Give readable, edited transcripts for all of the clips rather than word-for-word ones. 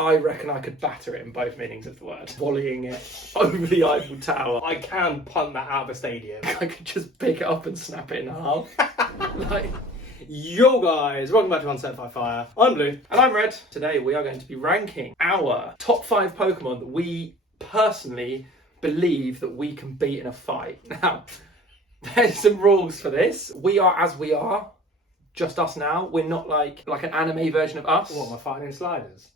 I reckon I could batter it in both meanings of the word. Volleying it over the Eiffel Tower. I can punt that out of a stadium. I could just pick it up and snap it in half. Like, Yo guys, welcome back to Unset by Fire. I'm Blue. and I'm Red. Today we are going to be ranking our top 5 Pokemon that we personally believe that we can beat in a fight. Now, there's some rules for this. We are as we are. Just us now. We're not like an anime version of us. What, am I fighting in sliders?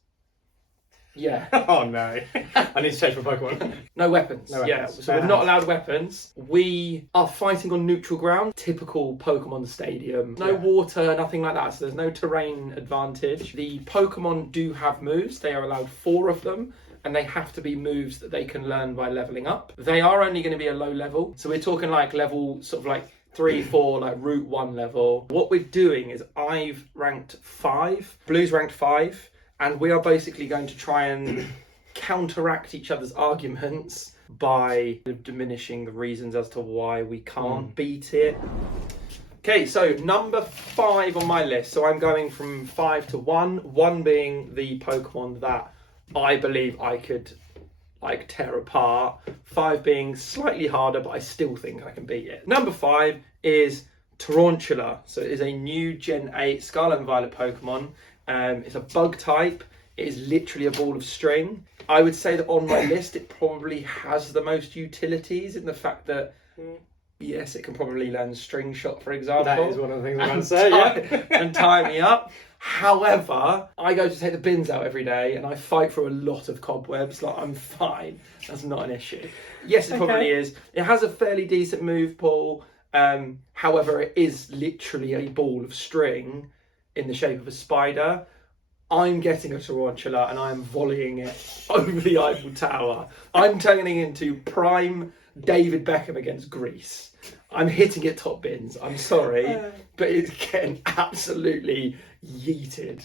Yeah. Oh no. I need to change my Pokemon. No weapons. No weapons. Yeah. So we're not allowed weapons. We are fighting on neutral ground. Typical Pokemon stadium. No water, nothing like that. So there's no terrain advantage. The Pokemon do have moves. They are allowed 4 of them. And they have to be moves that they can learn by leveling up. They are only going to be a low level. So we're talking like level sort of like 3, 4, like Route 1 level. What we're doing is I've ranked 5, Blue's ranked 5, and we are basically going to try and counteract each other's arguments by diminishing the reasons as to why we can't beat it. Okay, so number 5 on my list. So I'm going from 5 to 1, 1 being the Pokemon that I believe I could like tear apart, 5 being slightly harder, but I still think I can beat it. Number 5 is Tarantula. So it is a new Gen 8 Scarlet and Violet Pokemon. It's a bug type. It is literally a ball of string. I would say that on my list, it probably has the most utilities in the fact that, yes, it can probably learn String Shot, for example. That is one of the things I'm going to say, yeah. And tie me up. However, I go to take the bins out every day and I fight through a lot of cobwebs. Like, I'm fine. That's not an issue. Yes, it probably is. It has a fairly decent move pool. However, it is literally a ball of string in the shape of a spider. I'm getting a Tarantula and I'm volleying it over the Eiffel Tower. I'm turning into prime David Beckham against Greece. I'm hitting it top bins. I'm sorry, but it's getting absolutely yeeted.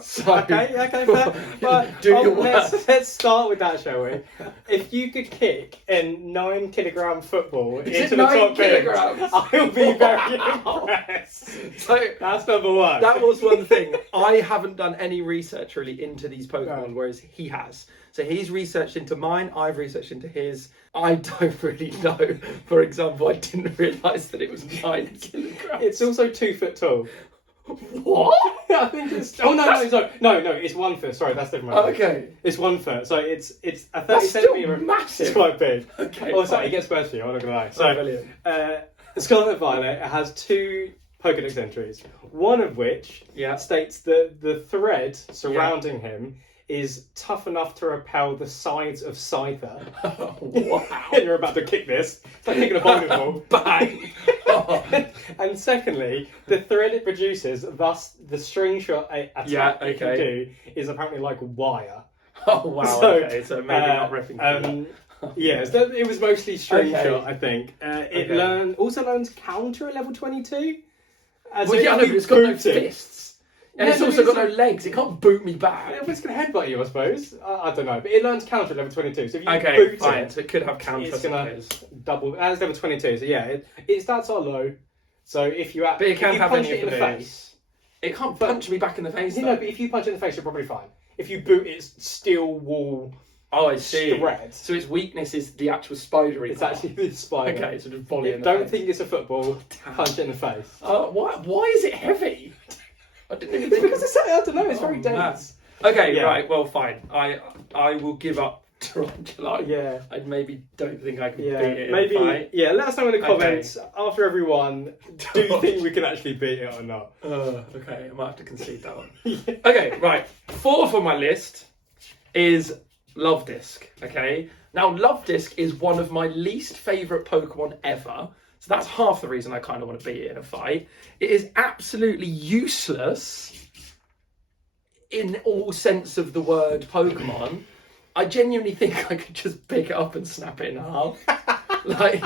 So, okay, fair. But let's start with that, shall we? If you could kick a 9-kilogram football into the top bins, I'll be very impressed. So that's number 1. That was one thing. I haven't done any research really into these Pokemon, whereas he has. So he's researched into mine, I've researched into his. I don't really know. For example, I didn't realise that it was 9 kilograms. It's also 2 foot tall. What? I think it's... Oh, no, it's 1 foot. Sorry, that's different. Okay. It's 1 foot. So it's a 30 That's centimetre... still massive. It's quite big. Okay, Oh, sorry, it gets worse for you, I'm not going to lie. So, brilliant. Scarlet and Violet has 2 Pokédex entries. One of which states that the thread surrounding him is tough enough to repel the sides of Scyther. Wow. And you're about to kick this. It's like kicking a bowling ball. Bang! And secondly, the thread it produces, thus the string shot attack it can do, is apparently like wire. Oh, wow, okay, so maybe not ripping through yeah, so it was mostly string shot, I think. It also learns counter at level 22. Well, yeah, no, but it's got no fists. And it's also got no legs. It can't boot me back. Yeah, but it's going to headbutt you, I suppose. I don't know. But it learns counter at level 22. So if you boot fine. it, So it could have counter. it's going to double. It's level 22. So yeah, its stats are low. So if you But it can have punch any it in of the those. face. It can't punch me back in the face. No, but if you punch it in the face, you're probably fine. If you boot its steel wall. Oh, I see. Thread. So its weakness is the actual spidery. It's actually the spider. Okay, so just volley in the Don't face. think it's a football. Punch it in the face. Why is it heavy? I didn't even think Because it's, I don't know, it's very dense. Okay, right, well, fine. I will give up Tarantula. Yeah. I maybe don't think I can beat it maybe. in a fight. Yeah, let us know in the comments after every one. Do you think we can actually beat it or not? Okay, I might have to concede that one. Okay, right. 4th on my list is Love Disc. Okay, now Love Disc is one of my least favourite Pokemon ever. So that's half the reason I kind of want to beat it in a fight. It is absolutely useless in all sense of the word Pokemon. I genuinely think I could just pick it up and snap it in half. Like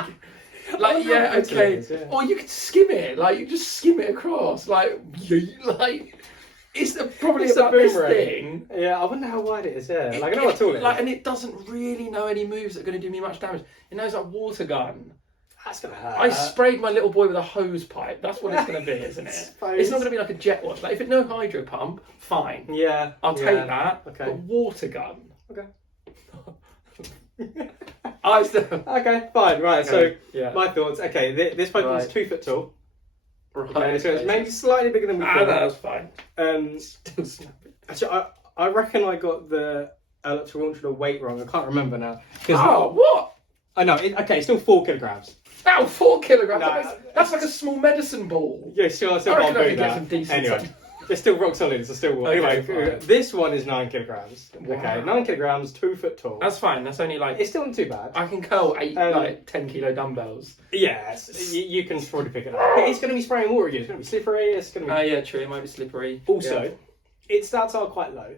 yeah, okay. Or you could skim it. Like you just skim it across. It's probably about this thing. Yeah, I wonder how wide it is. Yeah, I know how tall it is. And it doesn't really know any moves that are going to do me much damage. It knows like water gun. That's gonna hurt. I sprayed my little boy with a hose pipe. That's what it's going to be, isn't it? It's not going to be like a jet wash. Like if it's no hydro pump, fine. Yeah. I'll take that. Okay. But water gun. Okay. Okay, fine. Right. Okay, So my thoughts. Okay, this Pokemon's 2 foot tall. Right. Okay, so it's maybe slightly bigger than we thought. That's fine. Still snappy. Actually, I reckon I got the Tarantula weight wrong. I can't remember now. What? I know. It's still 4 kilograms. Ow, 4 kilograms. No, that's like a small medicine ball. Yeah, sure. I still I can't reckon I beat could get that. some decent Anyway, it's still rock solid. It's still Okay, anyway. fine. This one is 9 kilograms. Wow. Okay, 9 kilograms, 2 foot tall. That's fine. That's only like It's still not too bad. I can curl 10 kilo dumbbells. Yes, you can probably pick it up. It's going to be spraying water again. It's going to be slippery. It's going to be. Yeah, true. It might be slippery. Also, its stats are quite low.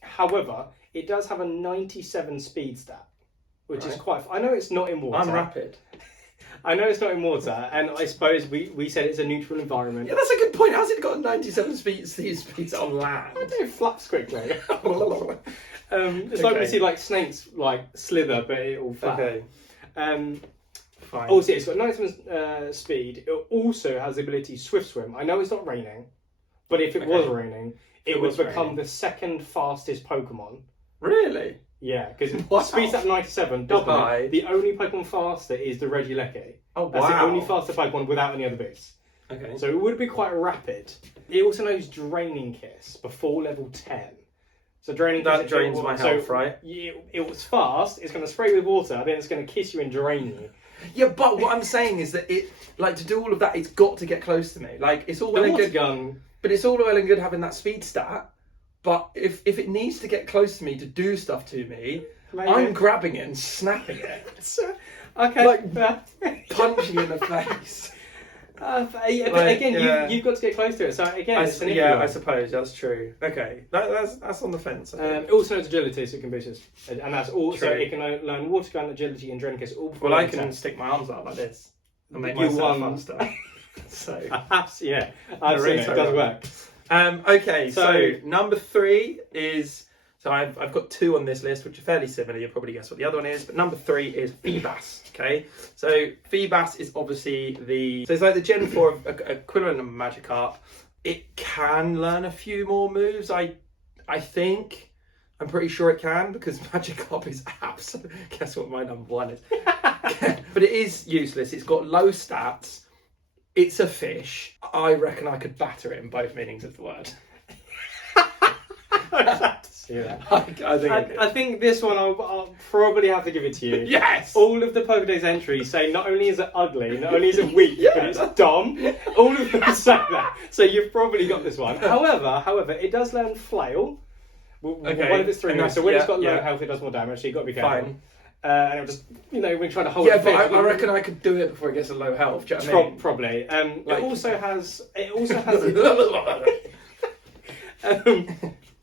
However, it does have a 97 speed stat, which is quite. I know it's not in water. I'm rapid. I know it's not in water, and I suppose we said it's a neutral environment. Yeah, that's a good point. How's it got 97 speeds on land? I think it flaps quickly. It's like when you see like snakes like slither, but it all flap. Okay. Fine. Also, it's got 97 speed. It also has the ability to swift swim. I know it's not raining, but if it was raining, it would become the second fastest Pokemon. Really? Yeah, because Wow. speed's at 97, double Goodbye. it. The only Pokemon faster is the Regieleki. Oh, wow. That's the only faster Pokemon without any other boosts. Okay. So it would be quite rapid. It also knows Draining Kiss before level 10. So Draining Kiss... That drains my health, right? It was fast, it's going to spray with water, then it's going to kiss you and drain you. Yeah, but what I'm saying is that to do all of that, it's got to get close to me. Like, it's all well and good... gun... But it's all well and good having that speed stat, but if it needs to get close to me to do stuff to me, I'm grabbing it and snapping it. Okay. Like, punching in the face. You've got to get close to it. So again, it's an issue. I suppose that's true. Okay, that's on the fence. It also knows agility, so it can boost us, and that's also True. it can learn water gun, agility, and Draining Kiss. All Well, I can stick my arms out like this and make myself faster. So I've seen it. It does work. Okay, so number 3 is. So I've got 2 on this list, which are fairly similar. You'll probably guess what the other one is. But number 3 is Feebas. Okay, so Feebas is obviously so it's like the Gen 4 equivalent of Magikarp. It can learn a few more moves. I think. I'm pretty sure it can because Magikarp is absolute. Guess what my number 1 is? But it is useless. It's got low stats. It's a fish. I reckon I could batter it in both meanings of the word. I think this one I'll probably have to give it to you. Yes! All of the Pokédex entries say not only is it ugly, not only is it weak, but it's dumb. All of them say that. So you've probably got this one. However, it does learn Flail. Okay. One of its 3 moves. So when it's got low health, it does more damage. So you've got to be careful. Fine. And it'll just, when you're trying to hold it. Yeah, but I reckon I could do it before it gets a low health. Do you know what I mean? Probably. It also has.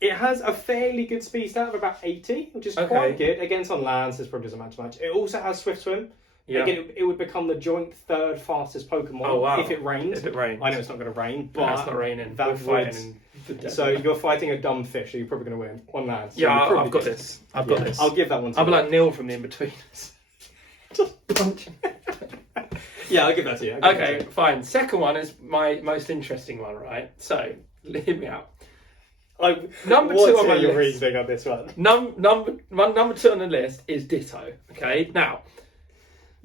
It has a fairly good speed stat of about 80, which is quite good. Against on land, so this probably doesn't match much. It also has Swift Swim. Yeah. Again, it would become the joint 3rd fastest Pokemon if it rains. If it rains. I know it's not going to rain, but it's not raining. That would. So you're fighting a dumb fish, so you're probably going to win on land. So I've got this. I've got this. I'll give that one to you. I'll be like Neil from the In-Betweeners. Just punch. Yeah, I'll give that to you. Okay, fine. Second one is my most interesting one, right? So, hear me out. Number 2 on my list. Reasoning on this one? Number 2 on the list is Ditto. Okay, now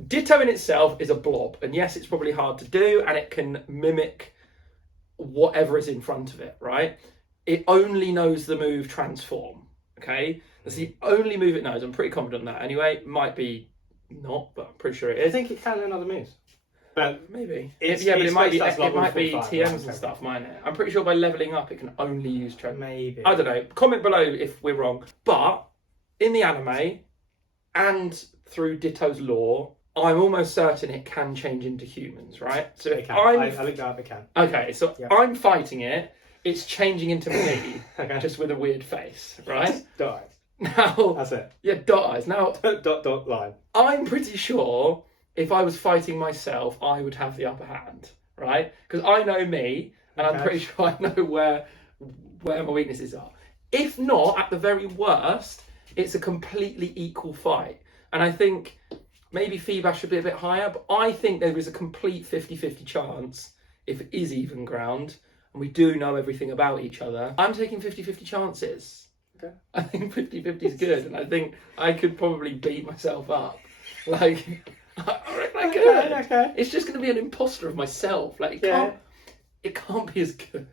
Ditto in itself is a blob, and yes, it's probably hard to do, and it can mimic whatever is in front of it. Right? It only knows the move Transform. Okay, that's the only move it knows. I'm pretty confident on that. Anyway, might be not, but I'm pretty sure it is. I think it can learn other moves. But maybe. But it might be TMs and stuff, mightn't it? I'm pretty sure by levelling up, it can only use Trend. Maybe. I don't know. Comment below if we're wrong. But in the anime and through Ditto's lore, I'm almost certain it can change into humans, right? So it can. I looked that up, it can. Okay, so I'm fighting it. It's changing into me, just with a weird face, right? Dot eyes. Now, that's it. Yeah, dot eyes. Now, dot line. I'm pretty sure if I was fighting myself, I would have the upper hand, right? Because I know me, and I'm pretty sure I know where my weaknesses are. If not, at the very worst, it's a completely equal fight. And I think Maybe Feebas should be a bit higher, but I think there is a complete 50-50 chance, if it is even ground, and we do know everything about each other, I'm taking 50-50 chances. Okay. I think 50-50 is good, and I think I could probably beat myself up. Like, I reckon I could. Okay. It's just going to be an imposter of myself. Like, it can't be as good.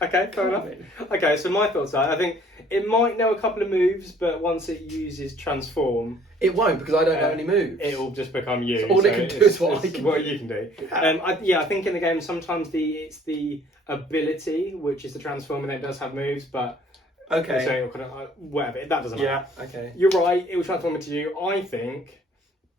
Okay, fair enough. Okay, so my thoughts are, I think it might know a couple of moves, but once it uses transform, it won't, because I don't know any moves. It'll just become you. So all it can do is what I can what do. you can do. I think in the game sometimes it's the ability which is the transform, and it does have moves, but okay, so whatever, that doesn't matter. Yeah, okay. You're right. It will transform into you. I think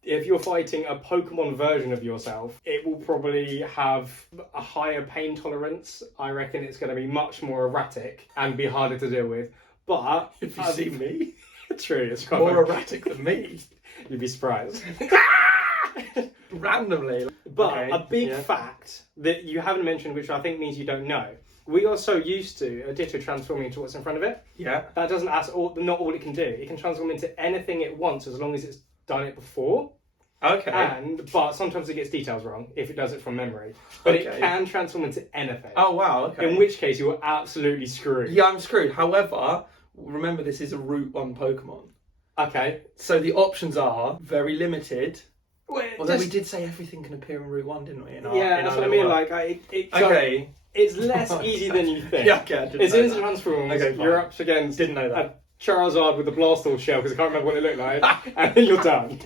if you're fighting a Pokemon version of yourself, it will probably have a higher pain tolerance. I reckon it's going to be much more erratic and be harder to deal with. But if you see me, true, it's quite more erratic than me. You'd be surprised. Randomly. But a big fact that you haven't mentioned, which I think means you don't know, we are so used to a Ditto transforming into what's in front of it. Yeah. That doesn't not all it can do. It can transform into anything it wants as long as it's done it before. Okay. But sometimes it gets details wrong if it does it from memory. But it can transform into anything. Oh wow, okay. In which case you are absolutely screwed. Yeah, I'm screwed. However, remember this is a Route 1 Pokemon. Okay. So the options are very limited. Well, although we did say everything can appear in Route 1, didn't we? That's what I mean. Like, okay. It's less easy than you think. Yeah, okay. It's instant transforms. Okay, you're up against didn't know that. A Charizard with a Blastoise shell, because I can't remember what it looked like, and then you're done.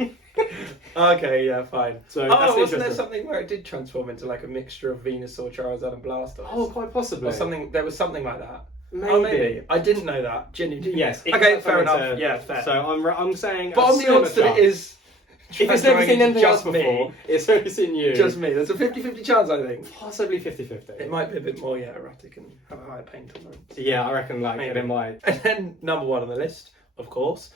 Okay, yeah, fine. So wasn't there something where it did transform into like a mixture of Venusaur, Charizard, and Blastoise? Oh, quite possibly. Or something. There was something like that. Maybe. Oh, maybe. I didn't know that. Genuinely. Yes. Okay, fair enough. Yeah, fair. So I'm saying. But on the odds that it is. If it's never seen anything else me, before, it's only seen you. Just me. There's a 50-50 chance, I think. Possibly 50-50. It might be a bit more, erratic and have a higher pain tolerance. Yeah, I reckon it might. And then number one on the list, of course,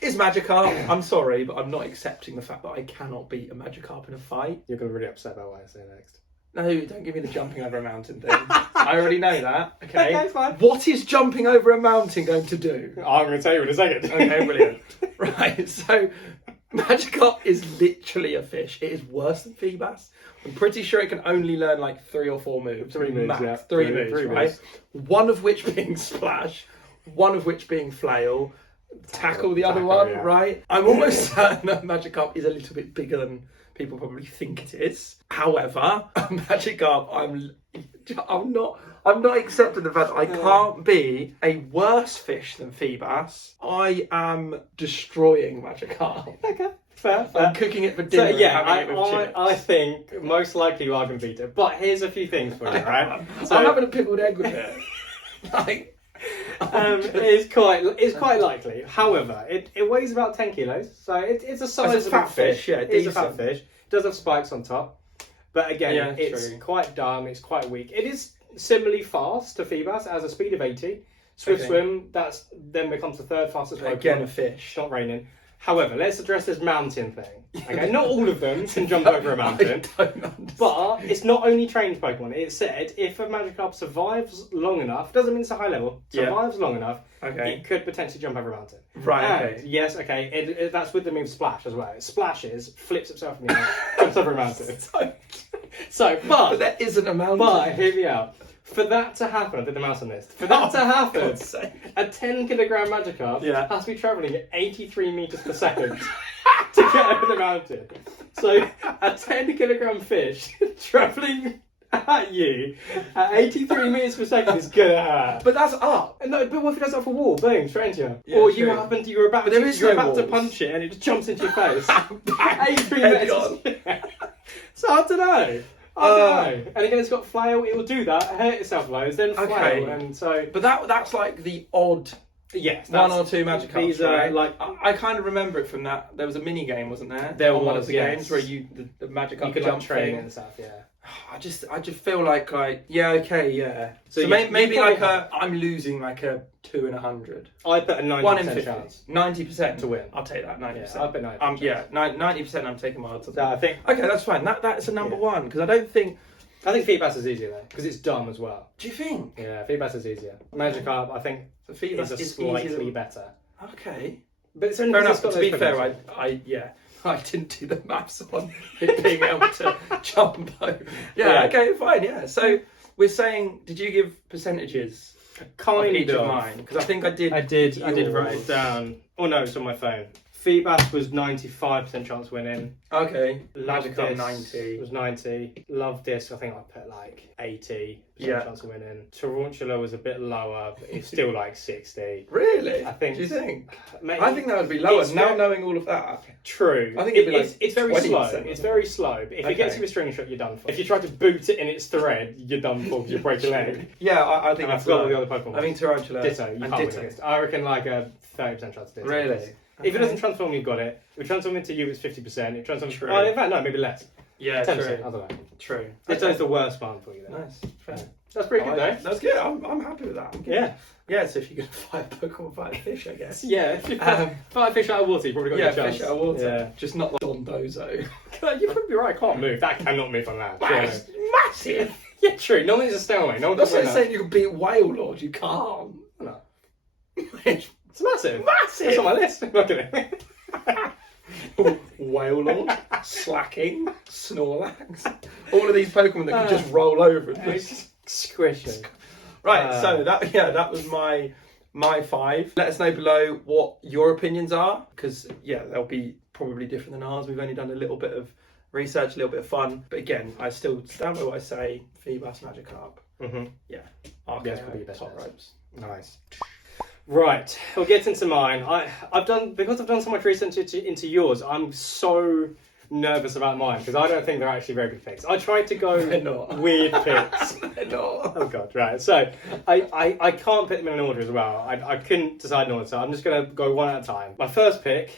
is Magikarp. I'm sorry, but I'm not accepting the fact that I cannot beat a Magikarp in a fight. You're going to be really upset about what I say next. No, don't give me the jumping over a mountain thing. I already know that. Okay. Okay, fine. What is jumping over a mountain going to do? I'm going to tell you in a second. Okay, brilliant. Right, so Magikarp is literally a fish. It is worse than Feebas. I'm pretty sure it can only learn like 3 or 4 moves. Three moves, max. yeah. Three moves, right? Moves. One of which being Splash, one of which being Flail, tackle the other one, right? I'm almost certain that Magikarp is a little bit bigger than people probably think it is. However, Magikarp, I'm not accepting the fact that I can't be a worse fish than Feebas. I am destroying Magikarp. Okay, fair. I'm cooking it for dinner. So, yeah, and having it with chips. I think most likely you are going to beat it. But here's a few things for you, right? I'm having a pickled egg with it. Like, it's quite likely. However, it weighs about 10 kilos, so it's a sizable fat fish. Yeah, it's a fat fish. It does have spikes on top, but again, it's quite dumb. It's quite weak. It is similarly fast to Feebas, as a speed of 80. Swift swim, that's then becomes the third fastest Pokemon. Again, a fish. It's not raining. However, let's address this mountain thing. Okay, not all of them can jump over a mountain. I don't understand. But it's not only trained Pokemon. It said if a Magikarp survives long enough, doesn't mean it's a high level, survives long enough, it could potentially jump over a mountain. Right, and, okay. Yes, okay, that's with the move Splash as well. It splashes, flips itself in the air, jumps over a mountain. But there isn't a mountain. But, hear me out. For that to happen, I did the mouse on this. For that to happen, a 10 kilogram Magikarp has to be travelling at 83 meters per second to get over the mountain. So a 10 kilogram fish travelling at you at 83 meters per second is gonna hurt. But that's up. No, but what if it does it off a wall? Boom, straight into you. Yeah, or true. you're about to walls. punch it and it just jumps into your face. 83 meters. So I don't know. I don't know. And again, it's got Flail. It will do that. Hurt itself loads, then Flail, and so. But that's like the odd. Yes, one or two Magikarps. These are like I kind of remember it from that. There was a mini game, wasn't there? There on was one of the games where the Magikarp you could jump train and stuff. Yeah. I just feel like So maybe like I'm losing like a 2 in 100. I put a 90% chance. 90% to win. I'll take that 90%. Yeah, I put 90%. 90%. I'm taking my odds on that. I think. Okay, that's fine. That's a number one because I don't think. I think Feebas is easier though because it's dumb as well. Do you think? Yeah, Feebas is easier. Magikarp, I think, is slightly better. Okay. But it's only fair enough. got To be fair, I didn't do the maths on it being able to jumbo. Yeah, okay, fine, yeah. So we're saying, did you give percentages Kind each of mine? Because I think I did. I did write it down. Oh no, it's on my phone. Feedback was 95% chance winning. Okay. Magikarp 90 was 90. Love Disc, I think I put like 80% chance of winning. Tarantula was a bit lower, but it's still like 60. Really? I think. Do you think? Maybe, I think that would be lower. it's Now very- knowing all of that. True. I think it'd be like it's very 20%. slow. It's very slow. But if it gets you a string shot, you're done for. If you try to boot it in its thread, you're done for because you break your leg. Yeah, I think And I that's forgot all right. the other Pokemon. I mean, Tarantula Ditto. You and can't win Ditto. against. I reckon like a 30% chance of Ditto. Really? If it doesn't transform, you've got it. If it transforms into you, it's 50%. If it transforms, True. Oh, in fact, no, maybe less. Yeah, 10%. true. I don't know. True. Ditto's the worst one for you. Then. Nice. Fair. That's pretty good, though. That's good. I'm happy with that. I'm good. Yeah. Yeah, so if you're going to fight a Pokemon, fight a fish, I guess. Yeah. If you fight a fish out of water, you probably got Yeah, a chance. fish out of water. Yeah. Just not like Dondozo. You're probably right. I can't move. That cannot move on land. That's massive. Yeah, true. No one's a stalemate. No one That's can like win saying you can beat Whale Lord. You can't. No. It's It's massive. massive. It's on my list. Look at it. Whale Lord, Slacking, Snorlax. All of these Pokemon that can just roll over and It's squishing. Right, so that was my 5. Let us know below what your opinions are, because they'll be probably different than ours. We've only done a little bit of research, a little bit of fun, but again, I still stand by what I say. Feebas, Magikarp. Mm-hmm. Yeah, That's probably your best top bet. ropes. Nice. Right, we'll get into mine. I've done so much research into yours. I'm so nervous about mine because I don't think they're actually very good picks. I tried to go They're not. weird picks. They're not. Oh god, right. So I can't pick them in an order as well. I couldn't decide an order, so I'm just gonna go one at a time. My first pick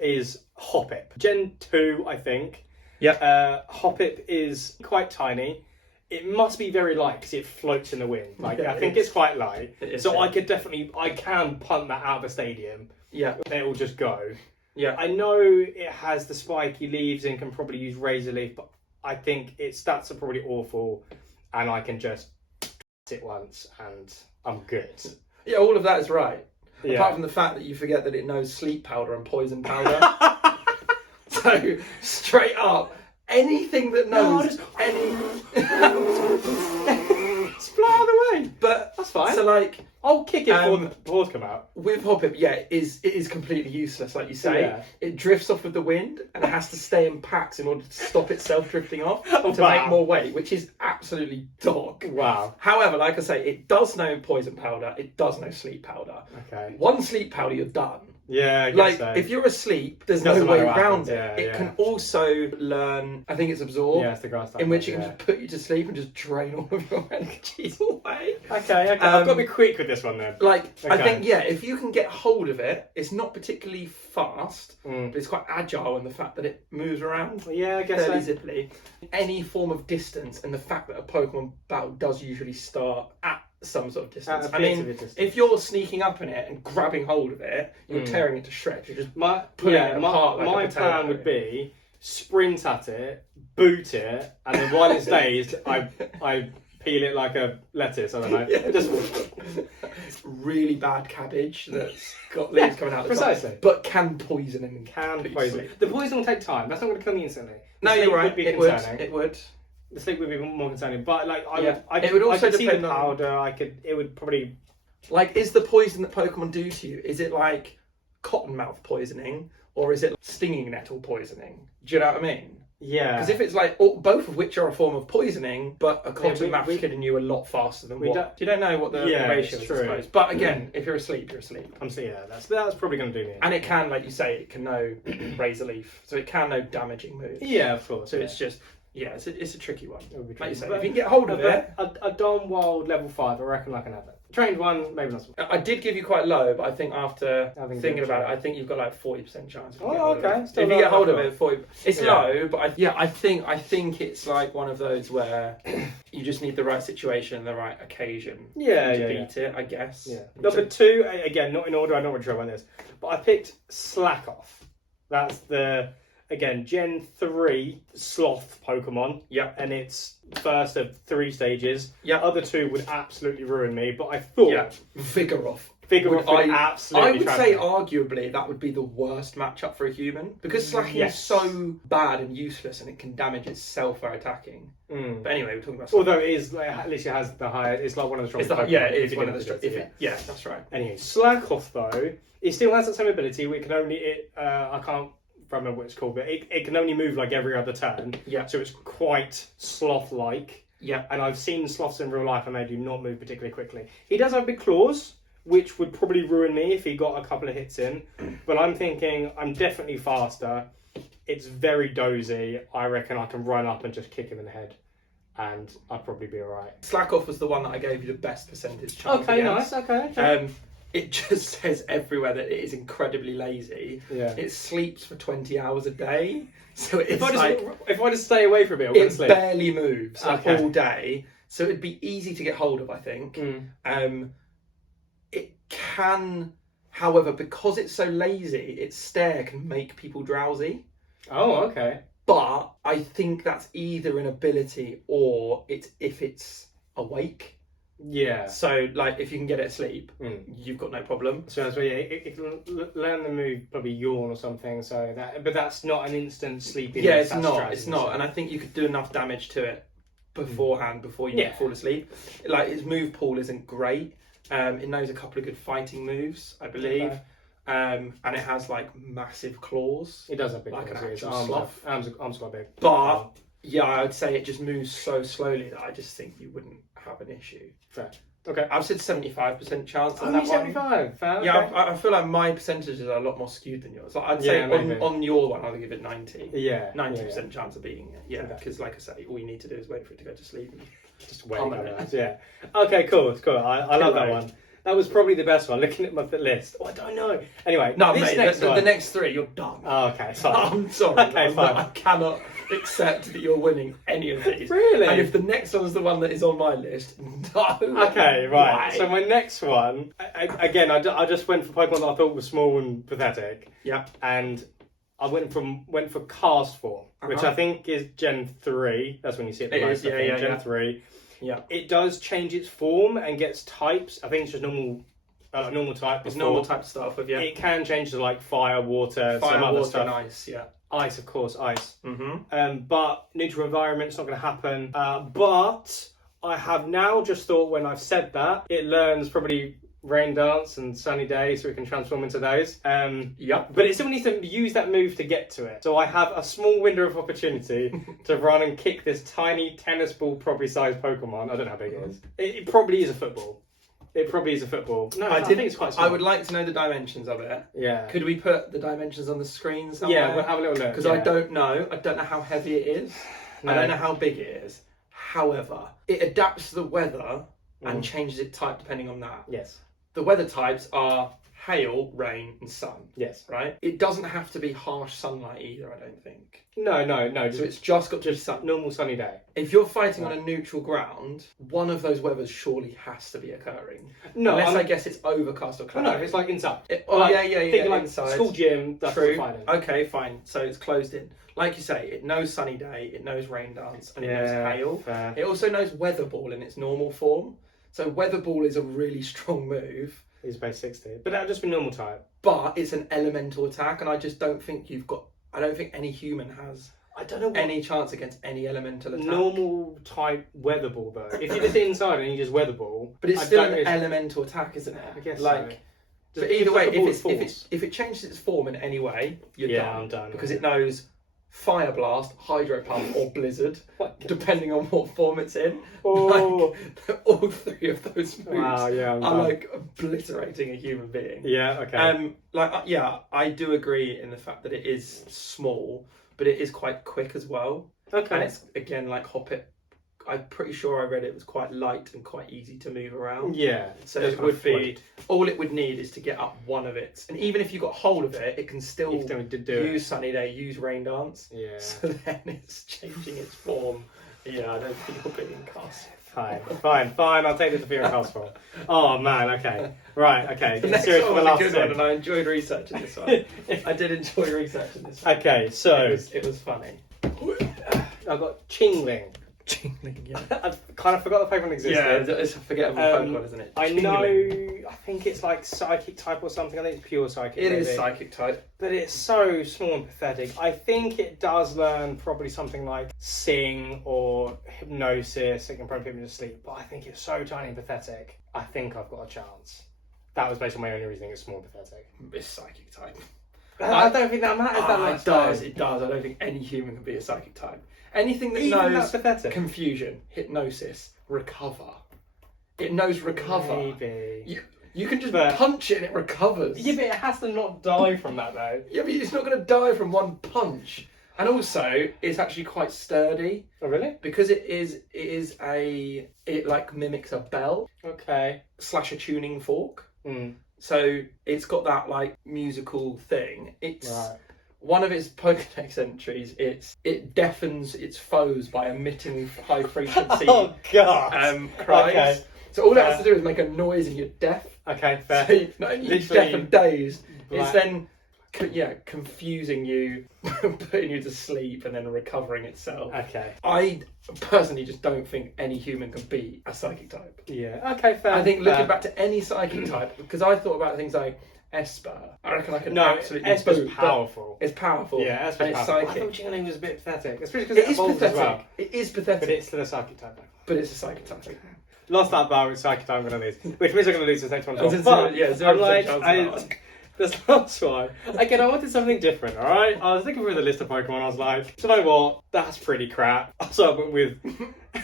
is Hoppip. Gen 2, I think. Yeah. Hoppip is quite tiny. It must be very light because it floats in the wind. Like Yeah, I think it's- it's quite light. it is, So yeah. I can punt that out of the stadium. Yeah. It will just go. Yeah. I know it has the spiky leaves and can probably use Razor Leaf, but I think its stats are probably awful, and I can just it once and I'm good. Yeah, all of that is right. Yeah. Apart from the fact that you forget that it knows sleep powder and poison powder. So straight up, anything that knows Just fly out of the way. But That's fine. So like I'll kick it before the balls come out. with Hoppip, it is completely useless, like you say. Yeah. It drifts off with the wind and it has to stay in packs in order to stop itself drifting off to Wow. make more weight, which is absolutely dog. Wow. However, like I say, it does know poison powder, it does know sleep powder. Okay. One sleep powder, you're done. Yeah, I guess Like, so. if you're asleep, there's Doesn't no way matter what around happens, it. yeah, It yeah. can also learn, I think it's absorb, Yeah, it's the grass type in which it one, can just put you to sleep and just drain all of your energy away. Okay, I've got to be quick with this one then. Like, I Okay. think, if you can get hold of it, it's not particularly fast, Mm. but it's quite agile in the fact that it moves around Yeah, I guess fairly so. zippily. Any form of distance, and the fact that a Pokemon battle does usually start at some sort of distance. At a I bit of mean, a distance. if you're sneaking up in it and grabbing hold of it, you're Mm. tearing it to shreds. You're just My pulling it apart like a my potato. plan would be sprint at it, boot it, and then while it's dazed, I peel it like a lettuce. I don't know. Yeah. Just really bad cabbage that's got leaves coming out the precisely. top, but can poison and Can put you to poison. sleep. The poison will take time. That's not going to kill me instantly. No, The you're sleep right. Would be It would. concerning. It would. The sleep would be more concerning. But like, Yeah. I It would also I could see the depend on- powder. It would probably. Like, is the poison that Pokemon do to you, is it like cottonmouth poisoning, or is it stinging nettle poisoning? Do you know what I mean? Yeah. Because if it's like both of which are a form of poisoning, but a Yeah, cottonmouth we- is killing you a lot faster than we what? don't- You don't know what the Yeah, ratio it's is, I true. suppose. But again, if you're asleep, you're asleep. I'm seeing that's probably going to do me. And it can, like you say, it can know Razor Leaf, so it can know damaging moves. Yeah, of course. So yeah. it's just, it's a tricky one. It'll be Like you tricky. say, But- if you can get hold of it. A Dawn Wild level 5, I reckon I can have it. Trained one, maybe not. I did give you quite low, but I think after Having thinking good about it, try. I think you've got like 40% chance. If you Oh, get hold of okay. it. Still If you low get hold of enough. it, 40. It's Yeah. low, but I think it's like one of those where you just need the right situation, the right occasion Yeah, to yeah, beat it, I guess. Yeah. Number 2, again, not in order, I'm not really sure about this, but I picked Slack Off. That's the, again, Gen 3 Sloth Pokemon. Yep. And it's first of 3 stages. Yep. Other 2 would absolutely ruin me, but I thought... Yeah. Vigoroth. Bigger would absolutely I would say arguably that would be the worst matchup for a human, because slacking is so bad and useless and it can damage itself by attacking. But anyway, we're talking about although it is at least it has the higher, it's like one of the strongest Pokemon. Yeah, it is one of the strongest. Yeah, that's right. Anyway, Slack Off though, it still has that same ability. We can only I can't remember what it's called, but it can only move like every other turn. Yeah. So it's quite sloth-like. Yeah. And I've seen sloths in real life and they do not move particularly quickly. He does have big claws, which would probably ruin me if he got a couple of hits in. But I'm thinking I'm definitely faster. It's very dozy. I reckon I can run up and just kick him in the head. And I'd probably be alright. Slack Off was the one that I gave you the best percentage chance Okay, against. nice. Okay. It just says everywhere that it is incredibly lazy. Yeah. It sleeps for 20 hours a day. So it's if I just stay away from it, it barely moves all day. So it'd be easy to get hold of, I think. It can, however, because it's so lazy, its stare can make people drowsy. Oh, okay. But I think that's either an ability or it's if it's awake. Yeah. So, like, if you can get it asleep, you've got no problem. So that's why it can learn the move, probably yawn or something. So but that's not an instant sleeping. Yeah, it's not. It's not. And I think you could do enough damage to it beforehand before you fall asleep. Like, its move pool isn't great. It knows a couple of good fighting moves, I believe. Okay. And it has like massive claws. It does have big like claws. An actual Arms sloth. arms quite big. But yeah, I would say it just moves so slowly that I just think you wouldn't have an issue. Fair. Okay. I've said 75% chance on Only that 75. one. Yeah, okay. I feel like my percentages are a lot more skewed than yours. Like, I'd say on your one, I'll give it 90. Yeah. 90% chance of beating it. Yeah, because like I say, all you need to do is wait for it to go to sleep. And just wait. Yeah. Okay, cool. I love that one. That was probably the best one. Looking at my list, I don't know. Anyway, no, mate, the next three, you're done. Oh, okay, sorry. I'm sorry. Okay, fine. I cannot accept that you're winning any of these. Really? And if the next one's the one that is on my list, no. Okay, right. So my next one, I just went for Pokemon that I thought was small and pathetic. Yeah. And I went for Cast Form, which I think is Gen 3. That's when you see it the most. Gen 3. Yeah, it does change its form and gets types. I think it's just normal type. It's normal type stuff. Yeah, it can change to like fire, water, some other stuff. And ice. Yeah, ice, of course, ice. But neutral environment, it's not going to happen. But I have now just thought when I've said that, it learns probably Rain Dance and Sunny Day, so it can transform into those. But it still needs to use that move to get to it. So I have a small window of opportunity to run and kick this tiny tennis ball, probably sized Pokemon. I don't know how big it is. It probably is a football. No, I think it's quite small. I would like to know the dimensions of it. Yeah. Could we put the dimensions on the screen somewhere? Yeah, we'll have a little look. Because I don't know. I don't know how heavy it is. No. I don't know how big it is. However, it adapts to the weather and changes its type depending on that. Yes. The weather types are hail, rain, and sun. Yes. Right? It doesn't have to be harsh sunlight either, I don't think. No. So it's just got to be normal sunny day. If you're fighting on a neutral ground, one of those weathers surely has to be occurring. No. Unless I guess it's overcast or cloudy. No, it's like inside. Yeah. Like inside. School gym, that's fine. Okay, fine. So it's closed in. Like you say, it knows sunny day, it knows rain dance, and it knows hail. Fair. It also knows weather ball in its normal form. So Weather Ball is a really strong move. It's base 60. But that would just be normal type. But it's an elemental attack, and I just don't think I don't think any human has any chance against any elemental attack. Normal type Weather Ball, though. If you're just inside and you just Weather Ball... But it's still an elemental attack, isn't it? I guess so. But either way, if it changes its form in any way, you're done. I'm done. Because it knows Fire Blast, Hydro Pump, or Blizzard, depending on what form it's in. Oh. Like, all three of those moves are like obliterating a human being. Yeah, okay. I do agree in the fact that it is small, but it is quite quick as well. Okay. And it's, again, like Hoppit. I'm pretty sure I read it was quite light and quite easy to move around. Yeah. So it would be, all it would need is to get up one of its. And even if you got hold of it, it can still use Sunny Day, use Rain Dance. Yeah. So then it's changing its form. Yeah, I don't think you're being cast. Fine. I'll take the fear and cast form. Oh man, okay. Right, okay. The next one was a good one, and I enjoyed researching this one. I did enjoy researching this one. Okay, so... It was funny. I've got Chingling. Jingling, yeah. I kind of forgot the Pokemon existed. Yeah, it's a forgettable Pokemon, isn't it? I know, I think it's like Psychic type or something. I think it's pure Psychic. It is Psychic type. But it's so small and pathetic. I think it does learn probably something like Sing or Hypnosis. It can probably put me to sleep. But I think it's so tiny and pathetic. I think I've got a chance. That was based on my only reasoning. It's small and pathetic. It's Psychic type. I don't think that matters that much. It does. It does. I don't think any human can be a Psychic type. Anything that knows confusion, hypnosis, recover. It knows recover. Maybe. You can just punch it and it recovers. Yeah, but it has to not die from that though. Yeah, but it's not going to die from one punch. And also, it's actually quite sturdy. Oh, really? Because it like mimics a bell. Okay. / a tuning fork. Mm. So it's got that like musical thing. It's right. One of its Pokédex entries. It deafens its foes by emitting high frequency oh god cries. Okay. So all it has to do is make a noise and you're deaf. Okay, fair. So not only you're deaf and dazed, it's then confusing you, putting you to sleep, and then recovering itself. Okay. I personally just don't think any human can beat a Psychic type. Yeah. Okay, fair. I think looking back to any Psychic type, because I thought about things like Esper, I reckon I can absolutely Esper's powerful. It's powerful. Yeah, Esper's powerful. Psychic. I thought Jingling was a bit pathetic, especially because It it is evolves pathetic. as well. It is pathetic. But it's still a Psychic type. But it's a Psychic type. Lost that battle with Psychic type, I'm going to lose. Which means I'm going to lose this next one as well. But, yeah, 0% chance this last one. Again, I wanted something different, alright? I was looking through the list of Pokemon, I was like, do you know what? That's pretty crap. So I went with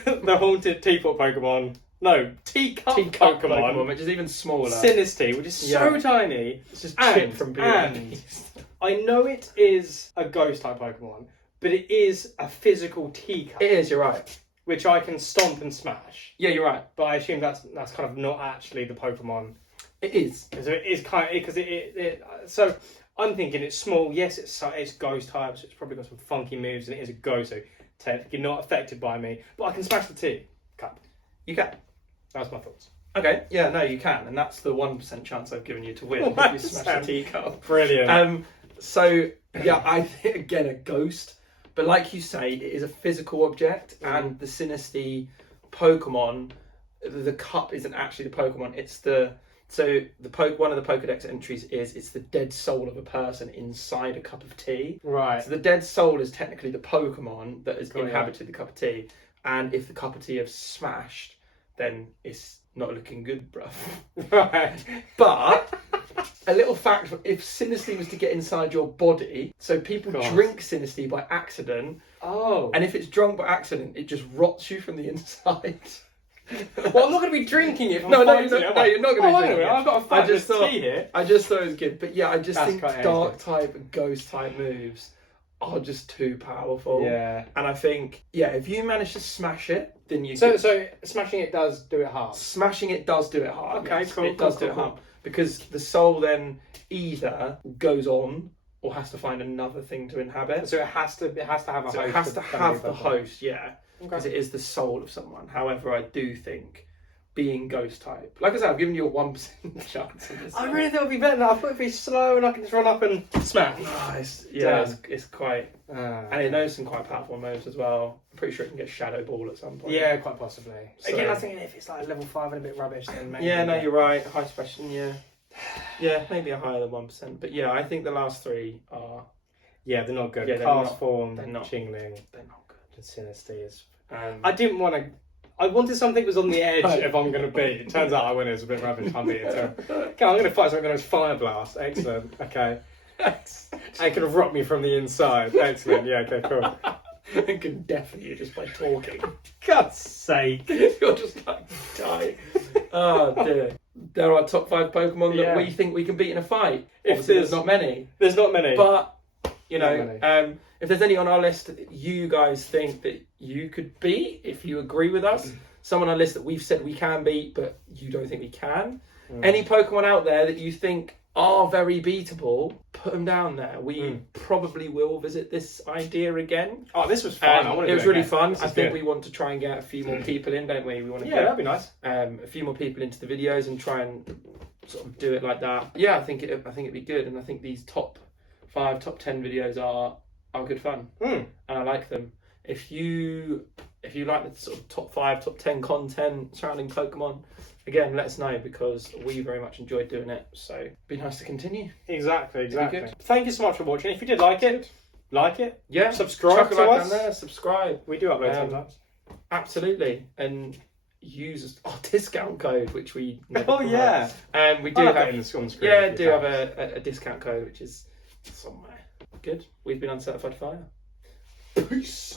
the Haunted Teapot Pokemon. No, Teacup Pokemon, which is even smaller. Sinistea, which is so tiny. It's just chipped from being I know it is a ghost type Pokemon, but it is a physical teacup. It is, you're right. Which I can stomp and smash. Yeah, you're right. But I assume that's kind of not actually the Pokemon. It is. So it is kind of because so I'm thinking it's small. Yes, it's ghost type, so it's probably got some funky moves, and it is a ghost, so technically not affected by me. But I can smash the teacup. You can. That's my thoughts. Okay. Yeah. No, you can, and that's the 1% chance I've given you to win. If you smash the teacup. Brilliant. So yeah, I think again a ghost. But like you say, it is a physical object, and the Sinistea Pokemon, the cup isn't actually the Pokemon. It's one of the Pokédex entries is it's the dead soul of a person inside a cup of tea. Right. So the dead soul is technically the Pokemon that has inhabited the cup of tea, and if the cup of tea is smashed, then it's not looking good, bruv. Right. But a little fact: if Sinistea was to get inside your body, so people drink Sinistea by accident. Oh. And if it's drunk by accident, it just rots you from the inside. Well, I'm not going to be drinking it. No, you're not going to be drinking it. I've got a fabulous tea here. I just thought it was good. But yeah, I just think quite dark type and ghost type moves are just too powerful. Yeah. And I think, if you manage to smash it, then you So smashing it does do it hard. Smashing it does do it hard. Okay, yes. cool. It does do it hard. Because the soul then either goes on or has to find another thing to inhabit. So it has to have a host. It has to have the host, yeah. Okay. Because it is the soul of someone. However, I do think being ghost type, like I said, I've given you a 1% chance of this. I really thought it would be better. I thought it'd be slow and I can just run up and smash. It's quite, and it knows some quite powerful moves as well. I'm pretty sure it can get Shadow Ball at some point. Yeah, quite possibly. So, again, I was thinking if it's like level 5 and a bit rubbish, then maybe. Yeah, no, you're right. High special, yeah, maybe a higher than 1%. But yeah, I think the last three are. Yeah, they're not good. Yeah, Cast Form, they're not. Jingling, They're not good. and Sinistea is. I didn't want to. I wanted something that was on the edge if I'm going to beat. It turns out I went as a bit rubbish. I'm beating it. Okay, I'm going to fight something that knows Fire Blast. Excellent. Okay. And can rot me from the inside. Excellent. Yeah. Okay. Cool. It can deafen you just by talking. God's sake. You're just like dying. Oh dear. There are top 5 Pokemon that we think we can beat in a fight. If there's not many. There's not many. But if there's any on our list that you guys think that you could beat, if you agree with us, someone on our list that we've said we can beat, but you don't think we can. Any Pokemon out there that you think are very beatable, put them down there. We probably will visit this idea again. Oh, this was fun. It was really fun. I think we want to try and get a few more people in, don't we? We want to get that'd be nice. A few more people into the videos and try and sort of do it like that. Yeah, I think it'd be good, and I think these top 5, top 10 videos are good fun, and I like them. If if you like the sort of top 5, top 10 content surrounding Pokemon, again, let us know, because we very much enjoyed doing it. So it'd be nice to continue. Exactly. Good. Thank you so much for watching. If you did like it, Yeah. subscribe to us. Down there, subscribe. We do upload sometimes. Absolutely. And use our discount code, which we never Oh, yeah. And we do I'll have it on the screen. Yeah, do have a discount code, which is somewhere. Good. We've been Uncertified Fire. Peace.